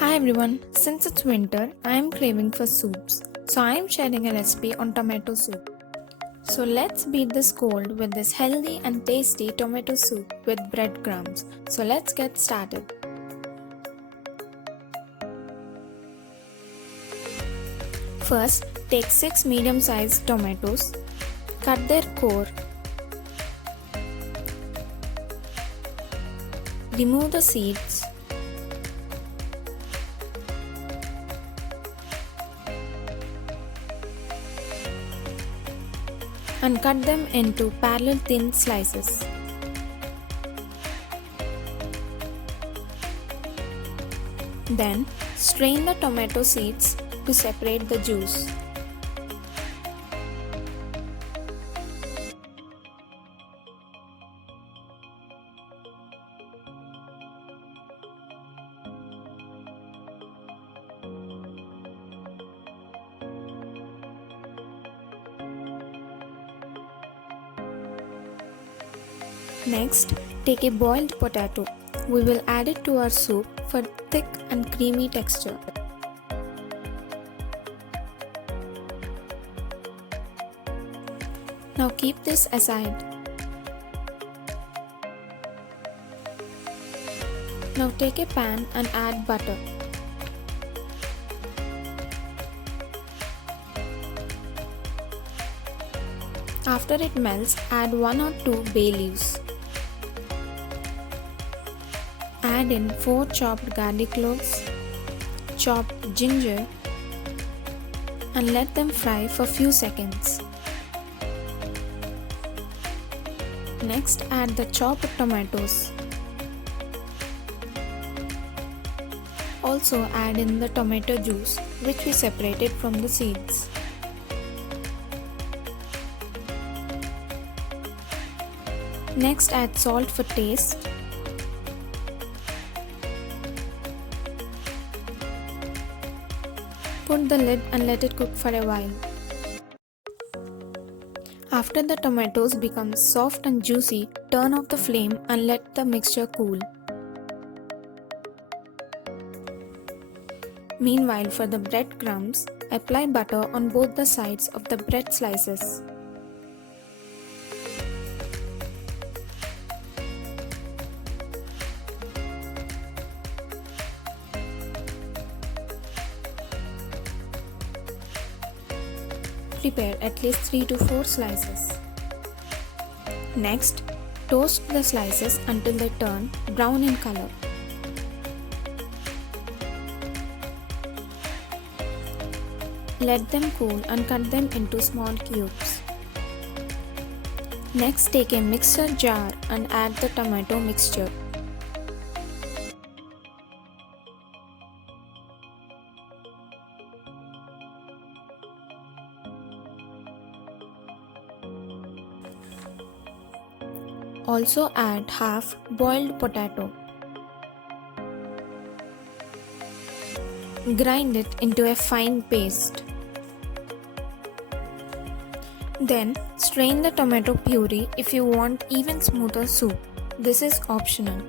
Hi everyone, since it's winter, I am craving for soups. So I am sharing a recipe on tomato soup. So let's beat this cold with this healthy and tasty tomato soup with breadcrumbs. So let's get started. First, take 6 medium-sized tomatoes, cut their core, remove the seeds, and cut them into parallel thin slices. Then, strain the tomato seeds to separate the juice. Next, take a boiled potato. We will add it to our soup for thick and creamy texture. Now keep this aside. Now take a pan and add butter. After it melts, add 1 or 2 bay leaves. Add in 4 chopped garlic cloves, chopped ginger, and let them fry for few seconds. Next, add the chopped tomatoes. Also add in the tomato juice which we separated from the seeds. Next, add salt for taste. Put the lid and let it cook for a while. After the tomatoes become soft and juicy, turn off the flame and let the mixture cool. Meanwhile, for the breadcrumbs, apply butter on both the sides of the bread slices. Prepare at least 3 to 4 slices. Next, toast the slices until they turn brown in color. Let them cool and cut them into small cubes. Next, take a mixer jar and add the tomato mixture. Also add half boiled potato. Grind it into a fine paste. Then strain the tomato puree if you want even smoother soup. This is optional.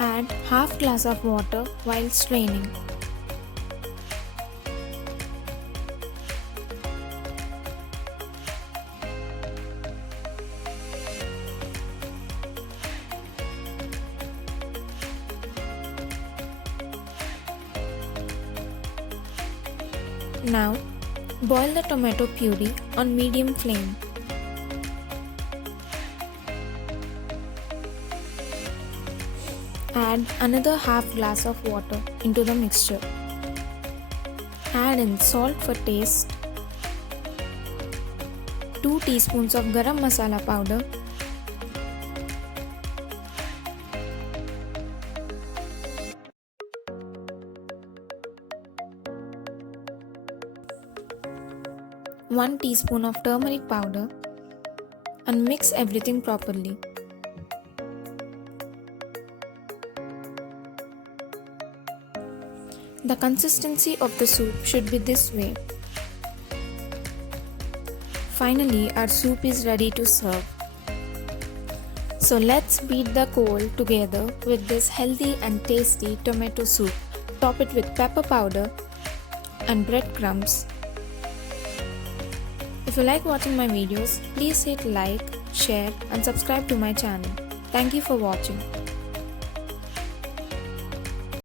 Add half glass of water while straining. Now, boil the tomato puree on medium flame. Add another half glass of water into the mixture. Add in salt for taste, 2 teaspoons of garam masala powder, one teaspoon of turmeric powder, and mix everything properly. The consistency of the soup should be this way. Finally, our soup is ready to serve. So let's beat the cold together with this healthy and tasty tomato soup. Top it with pepper powder and breadcrumbs. If you like watching my videos, please hit like, share and subscribe to my channel. Thank you for watching.